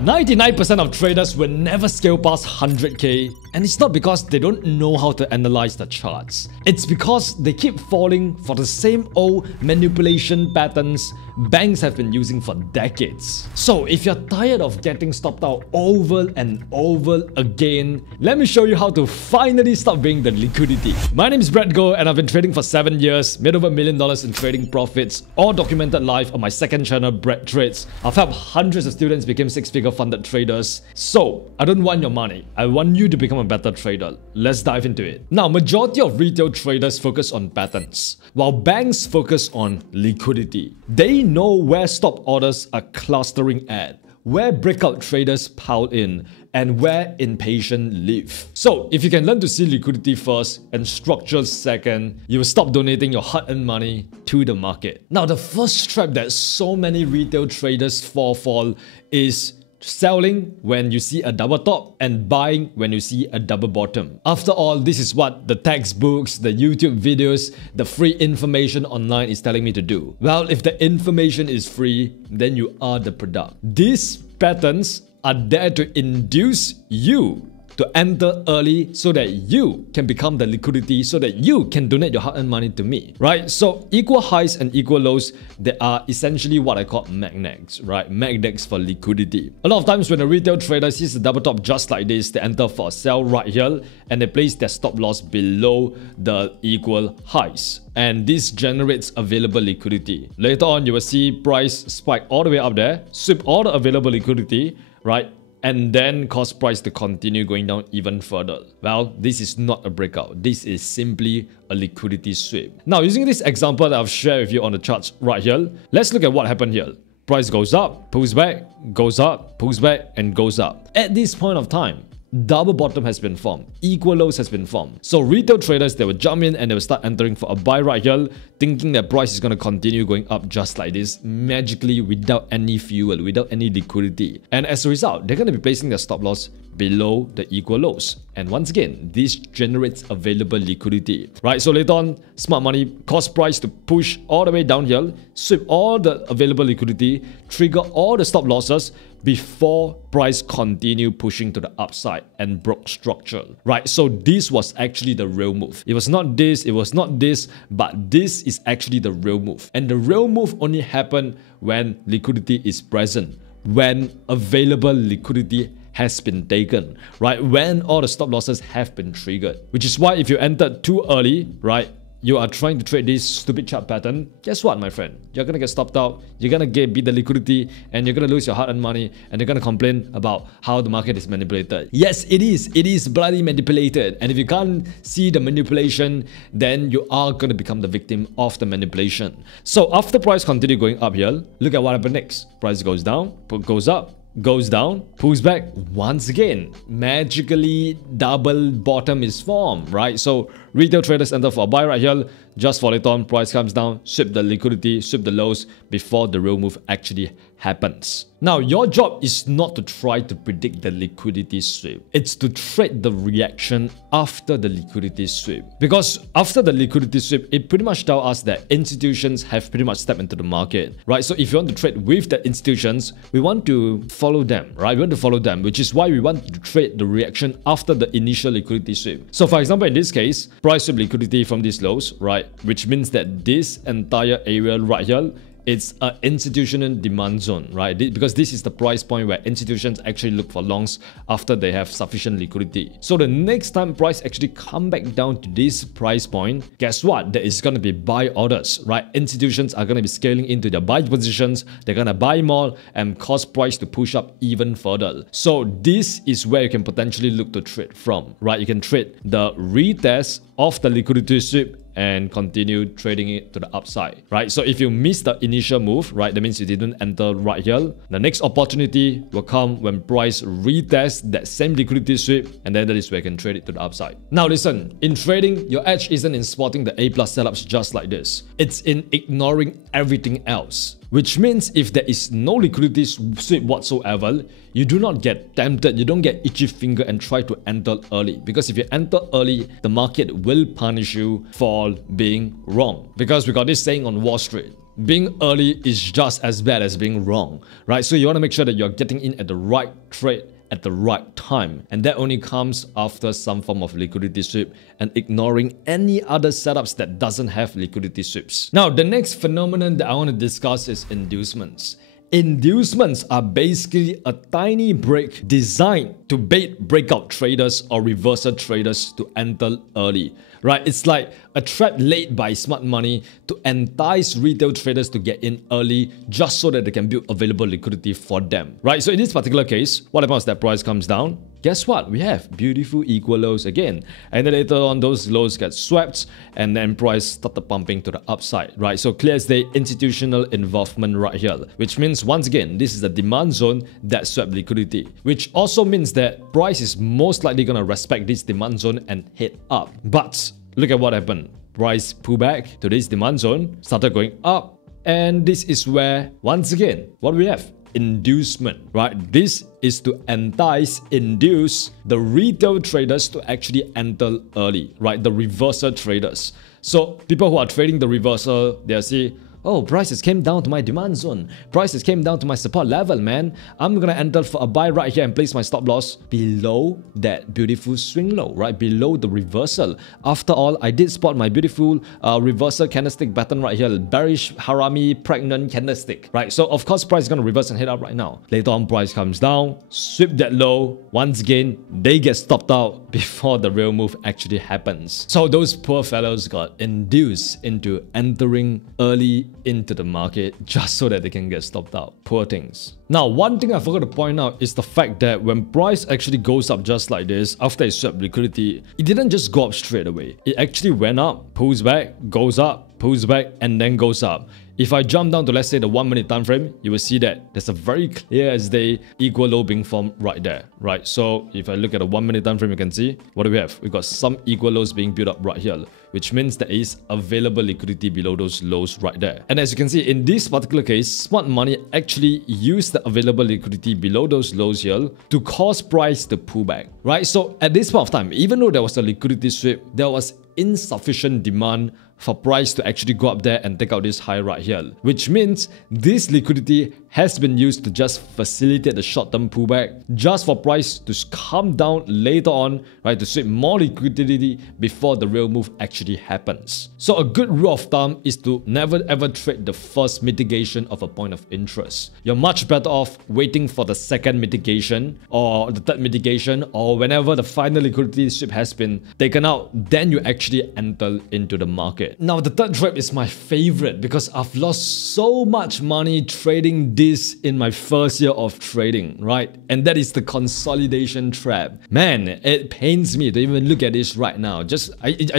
99% of traders will never scale past 100k, and it's not because they don't know how to analyze the charts. It's because they keep falling for the same old manipulation patterns banks have been using for decades. So if you're tired of getting stopped out over and over again, let me show you how to finally stop being the liquidity. My name is Brett Goh, and I've been trading for 7 years, made over $1 million in trading profits, all documented live on my second channel, Brett Trades. I've helped hundreds of students become six-figure funded traders. So I don't want your money. I want you to become a better trader. Let's dive into it. Now, majority of retail traders focus on patterns, while banks focus on liquidity. They know where stop orders are clustering at, where breakout traders pile in, and where impatient live. So if you can learn to see liquidity first and structure second, you will stop donating your hard-earned money to the market. Now, the first trap that so many retail traders fall for is selling when you see a double top and buying when you see a double bottom. After all, this is what the textbooks, the YouTube videos, the free information online is telling me to do. Well, if the information is free, then you are the product. These patterns are there to induce you to enter early so that you can become the liquidity, so that you can donate your hard-earned money to me, right? So equal highs and equal lows, they are essentially what I call magnets, right? Magnets for liquidity. A lot of times when a retail trader sees a double top just like this, they enter for a sell right here and they place their stop loss below the equal highs. And this generates available liquidity. Later on, you will see price spike all the way up there, sweep all the available liquidity, right? And then cause price to continue going down even further. Well, this is not a breakout. This is simply a liquidity sweep. Now, using this example that I've shared with you on the charts right here, let's look at what happened here. Price goes up, pulls back, goes up, pulls back, and goes up. At this point of time, double bottom has been formed, equal lows has been formed. So retail traders, they will jump in and they will start entering for a buy right here, thinking that price is going to continue going up just like this, magically without any fuel, without any liquidity. And as a result, they're going to be placing their stop loss below the equal lows. And once again, this generates available liquidity, right? So later on, smart money cause price to push all the way down here, sweep all the available liquidity, trigger all the stop losses before price continue pushing to the upside and broke structure, right? So this was actually the real move. It was not this, it was not this, but this is actually the real move. And the real move only happened when liquidity is present, when available liquidity has been taken, right? When all the stop losses have been triggered. Which is why if you entered too early, right, you are trying to trade this stupid chart pattern, guess what, my friend? You're gonna get stopped out, you're gonna beat the liquidity, and you're gonna lose your hard-earned money, and you're gonna complain about how the market is manipulated. Yes, it is bloody manipulated. And if you can't see the manipulation, then you are gonna become the victim of the manipulation. So after price continue going up here, look at what happened next. Price goes down, goes up, goes down, pulls back once again. Magically, double bottom is formed, right? So retail traders enter for a buy right here, just for later on, price comes down, sweep the liquidity, sweep the lows before the real move actually happens. Now, your job is not to try to predict the liquidity sweep. It's to trade the reaction after the liquidity sweep. Because after the liquidity sweep, it pretty much tells us that institutions have pretty much stepped into the market, right? So if you want to trade with the institutions, we want to follow them, right? We want to follow them, which is why we want to trade the reaction after the initial liquidity sweep. So for example, in this case, price sweep liquidity from these lows, right? Which means that this entire area right here, it's an institutional demand zone, right? Because this is the price point where institutions actually look for longs after they have sufficient liquidity. So the next time price actually come back down to this price point, guess what? There is going to be buy orders, right? Institutions are going to be scaling into their buy positions. They're going to buy more and cause price to push up even further. So this is where you can potentially look to trade from, right? You can trade the retest of the liquidity sweep and continue trading it to the upside, right? So if you miss the initial move, right, that means you didn't enter right here. The next opportunity will come when price retests that same liquidity sweep, and then that is where you can trade it to the upside. Now listen, in trading, your edge isn't in spotting the A+ setups just like this. It's in ignoring everything else. which means if there is no liquidity sweep whatsoever, you do not get tempted, you don't get itchy finger and try to enter early. Because if you enter early, the market will punish you for being wrong. Because we got this saying on Wall Street, being early is just as bad as being wrong, right? So you want to make sure that you're getting in at the right trade at the right time, and that only comes after some form of liquidity sweep and ignoring any other setups that doesn't have liquidity sweeps. Now, the next phenomenon that I want to discuss is inducements. Inducements are basically a tiny break designed to bait breakout traders or reversal traders to enter early, right? It's like a trap laid by smart money to entice retail traders to get in early just so that they can build available liquidity for them, right? So in this particular case, what happens that price comes down? Guess what? We have beautiful equal lows again. And then later on, those lows get swept and then price started pumping to the upside, right? So clear as day, institutional involvement right here, which means once again, this is the demand zone that swept liquidity, which also means that price is most likely going to respect this demand zone and hit up. But look at what happened. Price pull back to this demand zone, started going up. And this is where, once again, what we have? Inducement, right? This is to induce the retail traders to actually enter early, right? The reversal traders. So people who are trading the reversal, they'll see, oh, prices came down to my demand zone. Prices came down to my support level, man. I'm gonna enter for a buy right here and place my stop loss below that beautiful swing low, right? Below the reversal. After all, I did spot my beautiful reversal candlestick pattern right here. Bearish, harami, pregnant candlestick, right? So of course, price is gonna reverse and head up right now. Later on, price comes down, sweep that low. Once again, they get stopped out before the real move actually happens. So those poor fellows got induced into entering early into the market just so that they can get stopped out. Poor things. Now, one thing I forgot to point out is the fact that when price actually goes up just like this, after it swept liquidity, it didn't just go up straight away. It actually went up, pulls back, goes up, pulls back, and then goes up. If I jump down to, let's say, the 1 minute time frame, you will see that there's a very clear as day equal low being formed right there, right? So if I look at a 1 minute time frame, you can see what do we have? We've got some equal lows being built up right here, which means there is available liquidity below those lows right there. And as you can see, in this particular case, smart money actually used the available liquidity below those lows here to cause price to pull back, right? So at this point of time, even though there was a liquidity sweep, there was insufficient demand for price to actually go up there and take out this high right here, which means this liquidity has been used to just facilitate the short-term pullback, just for price to come down later on, right, to sweep more liquidity before the real move actually happens. So a good rule of thumb is to never ever trade the first mitigation of a point of interest. You're much better off waiting for the second mitigation or the third mitigation, or whenever the final liquidity sweep has been taken out, then you actually enter into the market. Now, the third trap is my favorite because I've lost so much money trading this in my first year of trading, right? And that is the consolidation trap. Man, it pains me to even look at this right now. I'm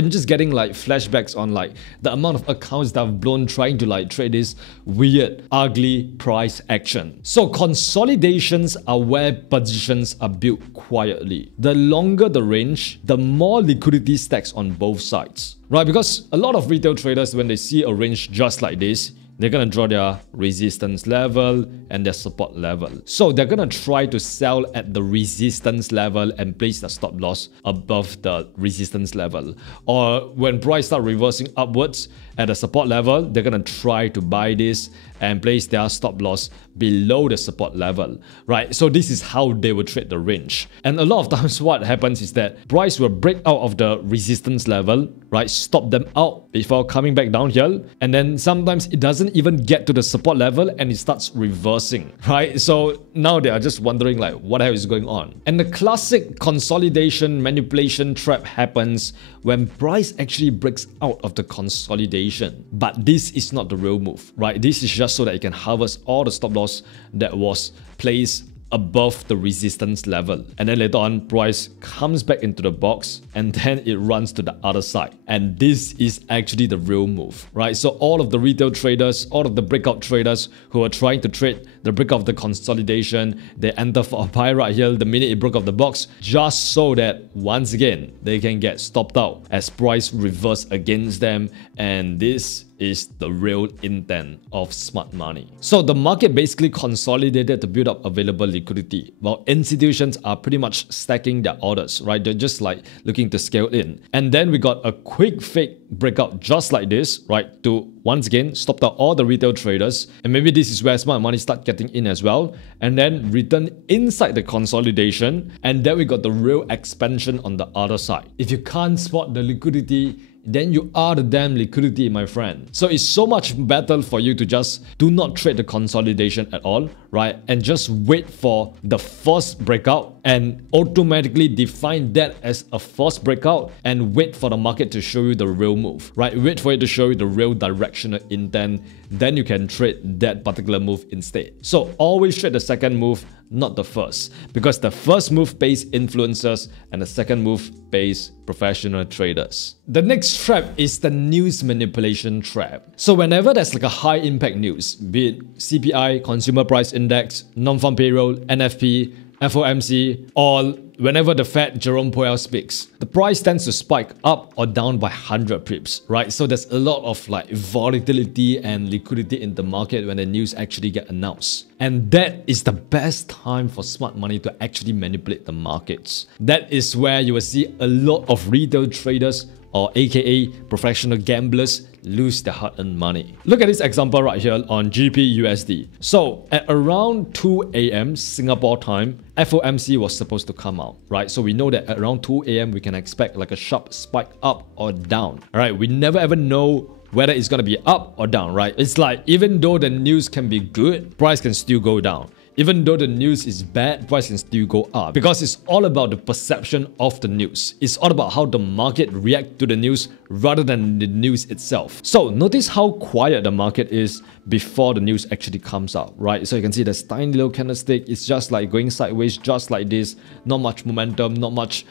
just getting like flashbacks on like the amount of accounts that I've blown trying to like trade this weird, ugly price action. So consolidations are where positions are built quietly. The longer the range, the more liquidity stacks on both sides. Right, because a lot of retail traders, when they see a range just like this, they're going to draw their resistance level and their support level. So they're going to try to sell at the resistance level and place the stop loss above the resistance level. Or when price starts reversing upwards at the support level, they're going to try to buy this and place their stop loss below the support level, right? So this is how they will trade the range. And a lot of times what happens is that price will break out of the resistance level, right? Stop them out before coming back down here. And then sometimes it doesn't even get to the support level and it starts reversing, right? So now they are just wondering like, what the hell is going on? And the classic consolidation manipulation trap happens when price actually breaks out of the consolidation. But this is not the real move, right? This is just so that you can harvest all the stop loss that was placed above the resistance level. And then later on, price comes back into the box and then it runs to the other side. And this is actually the real move, right? So all of the retail traders, all of the breakout traders who are trying to trade the break of the consolidation, they enter for a buy right here the minute it broke off the box, just so that once again they can get stopped out as price reverse against them. And this is the real intent of smart money. So the market basically consolidated to build up available liquidity, while institutions are pretty much stacking their orders, right? They're just like looking to scale in. And then we got a quick fake breakout just like this, right? To once again stop out all the retail traders. And maybe this is where smart money start getting in as well. And then return inside the consolidation. And then we got the real expansion on the other side. If you can't spot the liquidity, then you are the damn liquidity, my friend. So it's so much better for you to just do not trade the consolidation at all, right? And just wait for the first breakout and automatically define that as a first breakout and wait for the market to show you the real move, right? Wait for it to show you the real directional intent. Then you can trade that particular move instead. So always trade the second move, not the first, because the first move pays influencers and the second move pays professional traders. The next trap is the news manipulation trap. So whenever there's like a high impact news, be it CPI, consumer price index, non-farm payroll, NFP, FOMC, or whenever the Fed Jerome Powell speaks, the price tends to spike up or down by 100 pips, right? So there's a lot of like volatility and liquidity in the market when the news actually get announced. And that is the best time for smart money to actually manipulate the markets. That is where you will see a lot of retail traders, or aka professional gamblers, lose their hard-earned money. Look at this example right here on GBUSD. So at around 2 a.m. Singapore time, FOMC was supposed to come out, right? So we know that at around 2 a.m. we can expect like a sharp spike up or down. All right, we never ever know whether it's going to be up or down, right? It's like even though the news can be good, price can still go down. Even though the news is bad, price can still go up, because it's all about the perception of the news. It's all about how the market reacts to the news rather than the news itself. So notice how quiet the market is before the news actually comes out, right? So you can see this tiny little candlestick. It's just like going sideways, just like this. Not much momentum, not much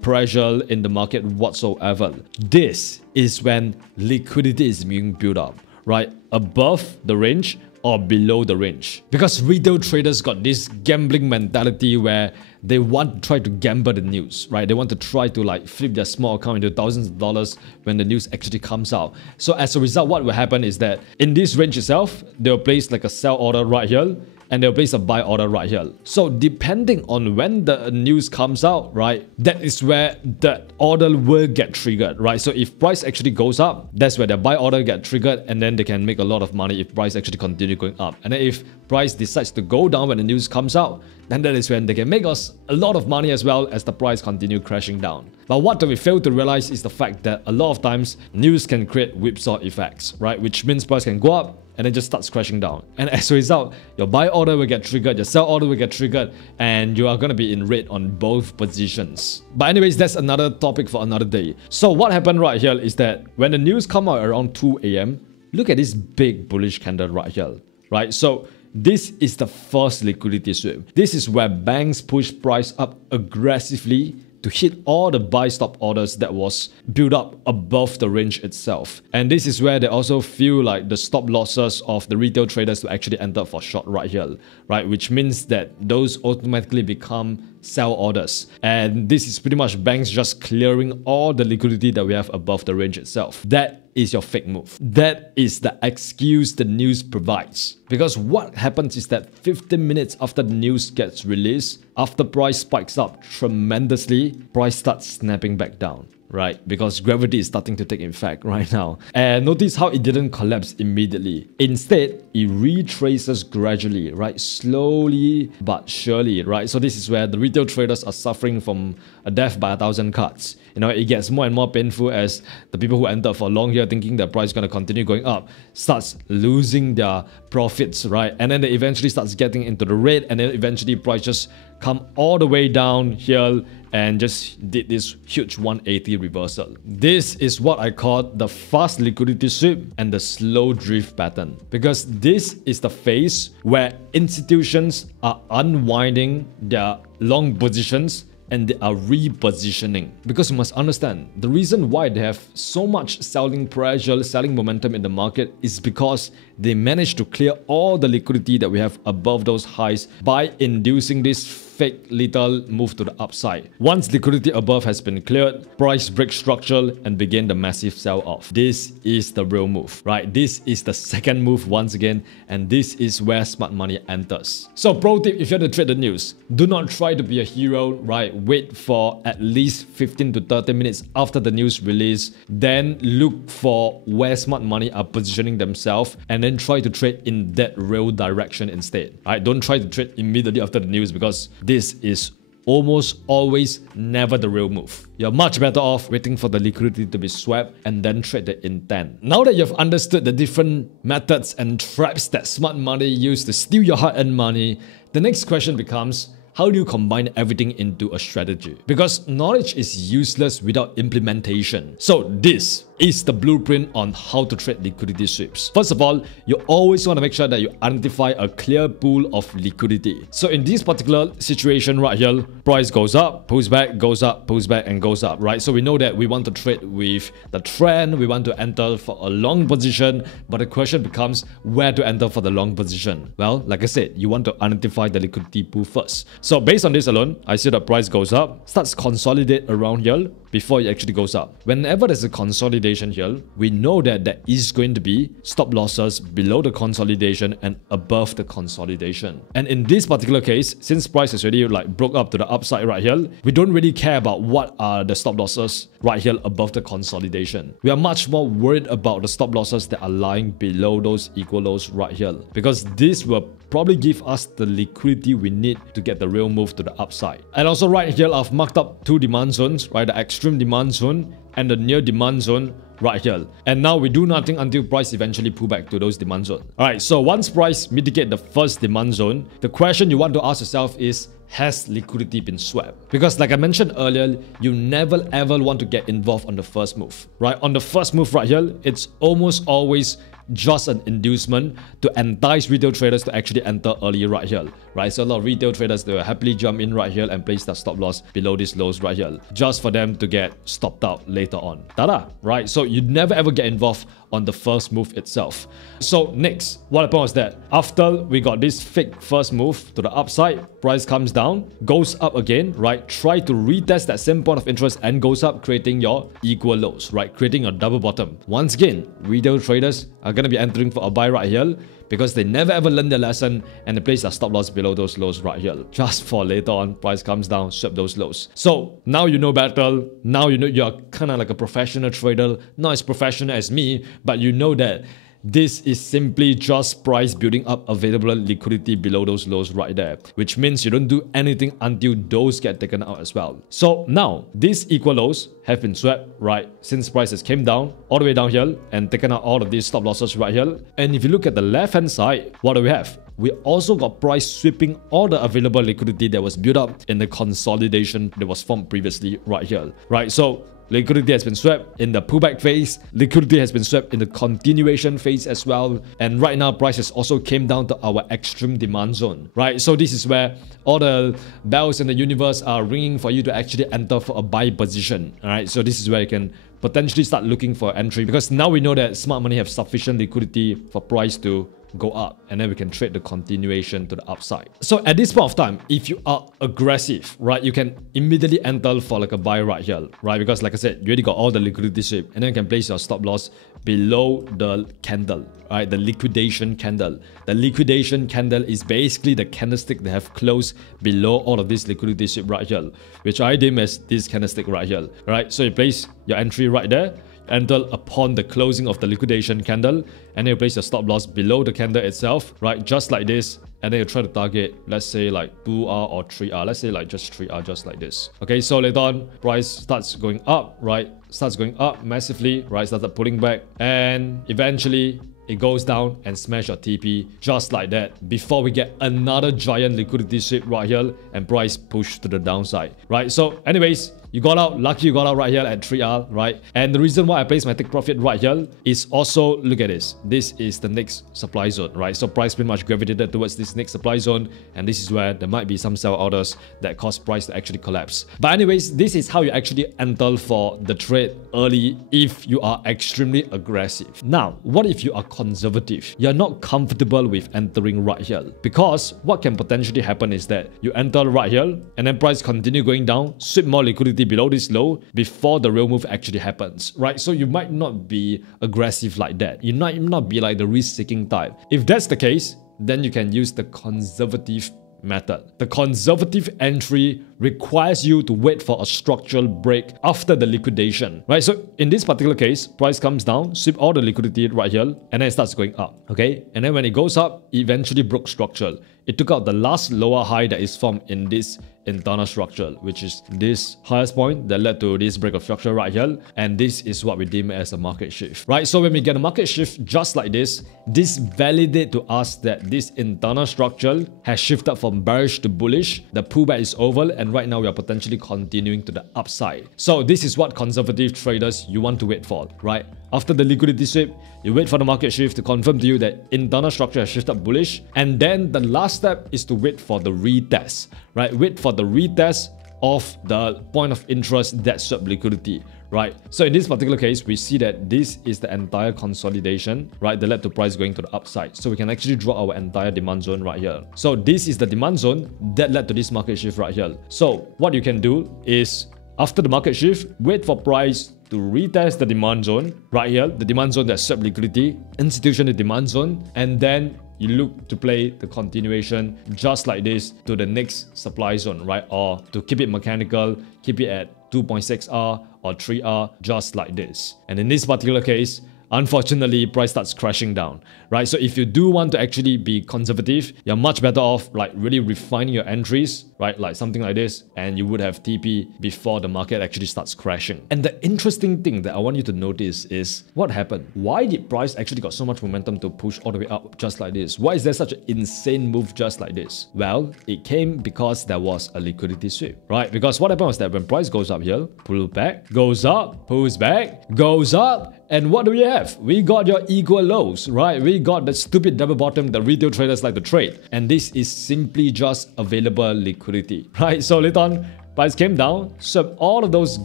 pressure in the market whatsoever. This is when liquidity is being built up, right? Above the range or below the range. Because retail traders got this gambling mentality where they want to try to gamble the news, right? They want to try to like flip their small account into thousands of dollars when the news actually comes out. So as a result, what will happen is that in this range itself, they'll place like a sell order right here, and they'll place a buy order right here. So depending on when the news comes out, right, that is where the order will get triggered, right? So if price actually goes up, that's where the buy order get triggered, and then they can make a lot of money if price actually continue going up. And then if price decides to go down when the news comes out, then that is when they can make us a lot of money as well as the price continue crashing down. But what we fail to realize is the fact that a lot of times news can create whipsaw effects, right? Which means price can go up and then just starts crashing down. And as a result, your buy order will get triggered, your sell order will get triggered, and you are going to be in red on both positions. But anyways, that's another topic for another day. So what happened right here is that when the news come out around 2 a.m., look at this big bullish candle right here, right? So this is the first liquidity sweep. This is where banks push price up aggressively to hit all the buy stop orders that was built up above the range itself. And this is where they also feel like the stop losses of the retail traders to actually enter for short right here, right? Which means that those automatically become sell orders. And this is pretty much banks just clearing all the liquidity that we have above the range itself. That is your fake move. That is the excuse the news provides. Because what happens is that 15 minutes after the news gets released, after price spikes up tremendously, price starts snapping back down, right? Because gravity is starting to take effect right now. And notice how it didn't collapse immediately. Instead, it retraces gradually, right? Slowly but surely, right? So this is where the retail traders are suffering from a death by 1,000 cuts. You know, it gets more and more painful as the people who entered for long here thinking that price is going to continue going up starts losing their profits, right? And then they eventually starts getting into the red, and then eventually price just come all the way down here and just did this huge 180 reversal. This is what I call the fast liquidity sweep and the slow drift pattern, because this is the phase where institutions are unwinding their long positions and they are repositioning. Because you must understand, the reason why they have so much selling pressure, selling momentum in the market is because they managed to clear all the liquidity that we have above those highs by inducing this fake little move to the upside. Once liquidity above has been cleared, price breaks structure and begin the massive sell-off. This is the real move, right? This is the second move once again, and this is where smart money enters. So pro tip, if you want to trade the news, do not try to be a hero, right? Wait for at least 15 to 30 minutes after the news release, then look for where smart money are positioning themselves, and then try to trade in that real direction instead, right? Don't try to trade immediately after the news, because this is almost always never the real move. You're much better off waiting for the liquidity to be swept and then trade the intent. Now that you've understood the different methods and traps that smart money use to steal your hard-earned money, the next question becomes, how do you combine everything into a strategy? Because knowledge is useless without implementation. So this is the blueprint on how to trade liquidity sweeps. First of all, you always want to make sure that you identify a clear pool of liquidity. So in this particular situation right here, price goes up, pulls back, goes up, pulls back, and goes up, right? So we know that we want to trade with the trend, we want to enter for a long position, but the question becomes where to enter for the long position. Well, like I said, you want to identify the liquidity pool first. So based on this alone, I see the price goes up, starts consolidate around here before it actually goes up. Whenever there's a consolidation here, we know that there is going to be stop losses below the consolidation and above the consolidation. And in this particular case, since price is already like broke up to the upside right here, we don't really care about what are the stop losses right here above the consolidation. We are much more worried about the stop losses that are lying below those equal lows right here, because this will probably give us the liquidity we need to get the real move to the upside. And also right here, I've marked up two demand zones, right? The extreme demand zone and the near demand zone right here. And now we do nothing until price eventually pull back to those demand zones. Alright, so once price mitigate the first demand zone, the question you want to ask yourself is, has liquidity been swept? Because like I mentioned earlier, you never ever want to get involved on the first move, right? On the first move right here, it's almost always just an inducement to entice retail traders to actually enter early right here, right? So a lot of retail traders, they will happily jump in right here and place their stop loss below these lows right here, just for them to get stopped out later on. Ta-da, right? So you never ever get involved on the first move itself. So next, what happened was that after we got this fake first move to the upside, price comes down, goes up again, right? Try to retest that same point of interest and goes up, creating your equal lows, right? Creating a double bottom. Once again, retail traders are going to be entering for a buy right here because they never ever learn their lesson and they place their stop loss below those lows right here, just for later on price comes down, swap those lows. So now you know better. Now you know you're kind of like a professional trader, not as professional as me, but you know that this is simply just price building up available liquidity below those lows right there, which means you don't do anything until those get taken out as well. So now these equal lows have been swept, right? Since prices came down all the way down here and taken out all of these stop losses right here. And if you look at the left hand side, what do we have? We also got price sweeping all the available liquidity that was built up in the consolidation that was formed previously right here, right? So liquidity has been swept in the pullback phase. Liquidity has been swept in the continuation phase as well. And right now, prices also came down to our extreme demand zone, right? So this is where all the bells in the universe are ringing for you to actually enter for a buy position, all right? So this is where you can potentially start looking for entry, because now we know that smart money have sufficient liquidity for price to go up, and then we can trade the continuation to the upside. So at this point of time, if you are aggressive, right, you can immediately enter for like a buy right here, right? Because like I said, you already got all the liquidity sweep, and then you can place your stop loss below the candle, right? The liquidation candle. The liquidation candle is basically the candlestick that have closed below all of this liquidity sweep right here, which I deem as this candlestick right here, right? So you place your entry right there, enter upon the closing of the liquidation candle, and then you place your stop loss below the candle itself, right? Just like this. And then you try to target, let's say like 2R or 3R. Let's say like just 3R, just like this. Okay, so later on, price starts going up, right? Starts going up massively, right? Starts pulling back, and eventually it goes down and smash your TP just like that before we get another giant liquidity sweep right here and price push to the downside, right? So anyways, You got out, lucky you got out right here at 3R, right? And the reason why I place my take profit right here is also, look at this. This is the next supply zone, right? So price pretty much gravitated towards this next supply zone, and this is where there might be some sell orders that cause price to actually collapse. But anyways, this is how you actually enter for the trade early if you are extremely aggressive. Now, what if you are conservative? You're not comfortable with entering right here, because what can potentially happen is that you enter right here and then price continue going down, sweep more liquidity below this low before the real move actually happens, right? So you might not be aggressive like that. You might not be like the risk-seeking type. If that's the case, then you can use the conservative method. The conservative entry requires you to wait for a structural break after the liquidation, right? So in this particular case, price comes down, sweep all the liquidity right here, and then it starts going up, okay? And then when it goes up, it eventually broke structural. It took out the last lower high that is formed in this internal structure, which is this highest point that led to this break of structure right here. And this is what we deem as a market shift, right? So when we get a market shift just like this validates to us that this internal structure has shifted from bearish to bullish. The pullback is over, and right now we are potentially continuing to the upside. So this is what conservative traders you want to wait for, right? After the liquidity sweep, you wait for the market shift to confirm to you that internal structure has shifted bullish. And then the last step is to wait for the retest, right? Wait for the retest of the point of interest that swept liquidity, right? So in this particular case, we see that this is the entire consolidation, right? That led to price going to the upside. So we can actually draw our entire demand zone right here. So this is the demand zone that led to this market shift right here. So what you can do is, after the market shift, wait for price to retest the demand zone right here, the demand zone that swept liquidity, institutional demand zone, and then you look to play the continuation just like this to the next supply zone, right? Or to keep it mechanical, keep it at 2.6R or 3R, just like this. And in this particular case, unfortunately, price starts crashing down, right? So if you do want to actually be conservative, you're much better off like really refining your entries, right? Like something like this, and you would have TP before the market actually starts crashing. And the interesting thing that I want you to notice is what happened. Why did price actually got so much momentum to push all the way up just like this? Why is there such an insane move just like this? Well, it came because there was a liquidity sweep, right? Because what happened was that when price goes up here, pull back, goes up, pulls back, goes up, and what do we have? We got your equal lows, right? We got the stupid double bottom that retail traders like to trade. And this is simply just available liquidity, right? So later on, price came down, swept all of those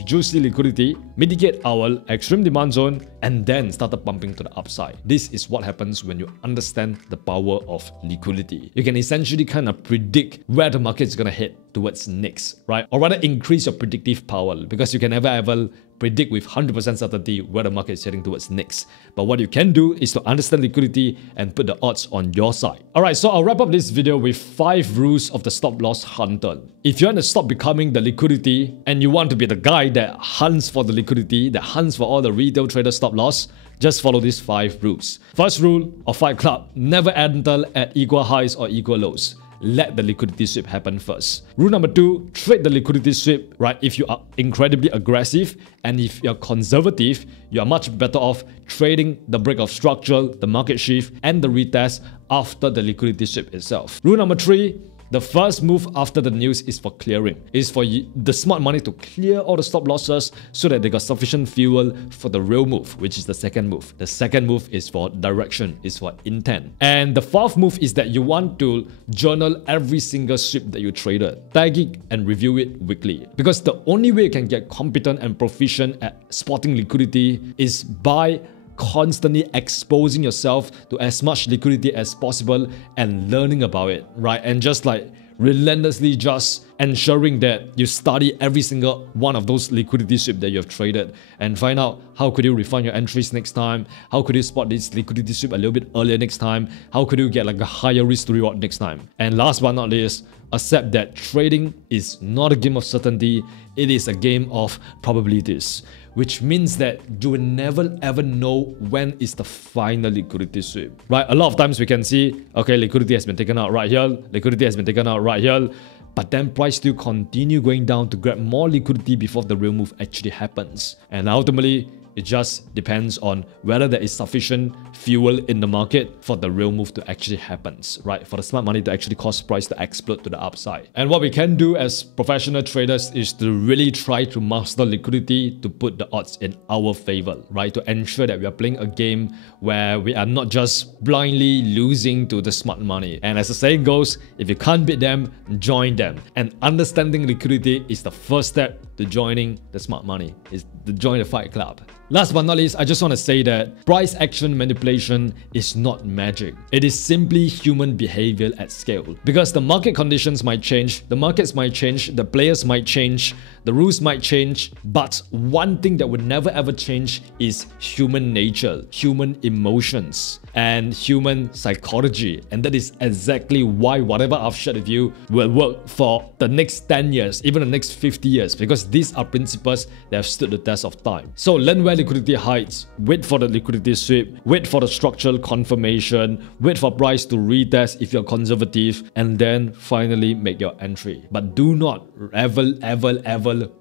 juicy liquidity, mitigate our extreme demand zone, and then started pumping to the upside. This is what happens when you understand the power of liquidity. You can essentially kind of predict where the market is going to head towards next, right? Or rather increase your predictive power, because you can never ever predict with 100% certainty where the market is heading towards next. But what you can do is to understand liquidity and put the odds on your side. Alright, so I'll wrap up this video with 5 rules of the stop loss hunter. If you want to stop becoming the liquidity and you want to be the guy that hunts for the liquidity, that hunts for all the retail trader stop loss, just follow these 5 rules. First rule of Fight Club: never enter at equal highs or equal lows. Let the liquidity sweep happen first. Rule number 2, trade the liquidity sweep, right? If you are incredibly aggressive and if you're conservative, you are much better off trading the break of structure, the market shift, and the retest after the liquidity sweep itself. Rule number 3, the first move after the news is for clearing. It's for the smart money to clear all the stop losses so that they got sufficient fuel for the real move, which is the second move. The second move is for direction, is for intent. And the fourth move is that you want to journal every single sweep that you traded. Tag it and review it weekly. Because the only way you can get competent and proficient at spotting liquidity is by constantly exposing yourself to as much liquidity as possible and learning about it, right? And just like relentlessly just ensuring that you study every single one of those liquidity sweep that you have traded and find out how could you refine your entries next time, how could you spot this liquidity sweep a little bit earlier next time, how could you get like a higher risk to reward next time. And last but not least, accept that trading is not a game of certainty, it is a game of probabilities, which means that you will never ever know when is the final liquidity sweep, right? A lot of times we can see, okay, liquidity has been taken out right here, liquidity has been taken out right here, but then price still continue going down to grab more liquidity before the real move actually happens. And ultimately, It just depends on whether there is sufficient fuel in the market for the real move to actually happen, right? For the smart money to actually cause price to explode to the upside. And what we can do as professional traders is to really try to master liquidity to put the odds in our favor, right? To ensure that we are playing a game where we are not just blindly losing to the smart money. And as the saying goes, if you can't beat them, join them. And understanding liquidity is the first step to joining the smart money, is to join the fight club. Last but not least, I just want to say that price action manipulation is not magic. It is simply human behavior at scale. Because the market conditions might change, the markets might change, the players might change, the rules might change, but one thing that would never ever change is human nature, human emotions, and human psychology. And that is exactly why whatever I've shared with you will work for the next 10 years, even the next 50 years, because these are principles that have stood the test of time. So learn where liquidity hides, wait for the liquidity sweep, wait for the structural confirmation, wait for price to retest if you're conservative, and then finally make your entry. But do not ever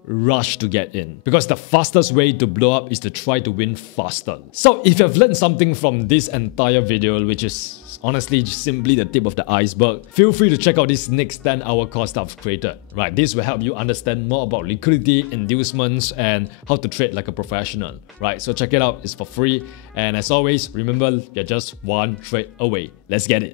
rush to get in, because the fastest way to blow up is to try to win faster. So if you've learned something from this entire video, which is honestly just simply the tip of the iceberg, feel free to check out this next 10-hour course that I've created. Right, this will help you understand more about liquidity, inducements, and how to trade like a professional. Right, so check it out, it's for free. And as always, remember, you're just one trade away. Let's get it.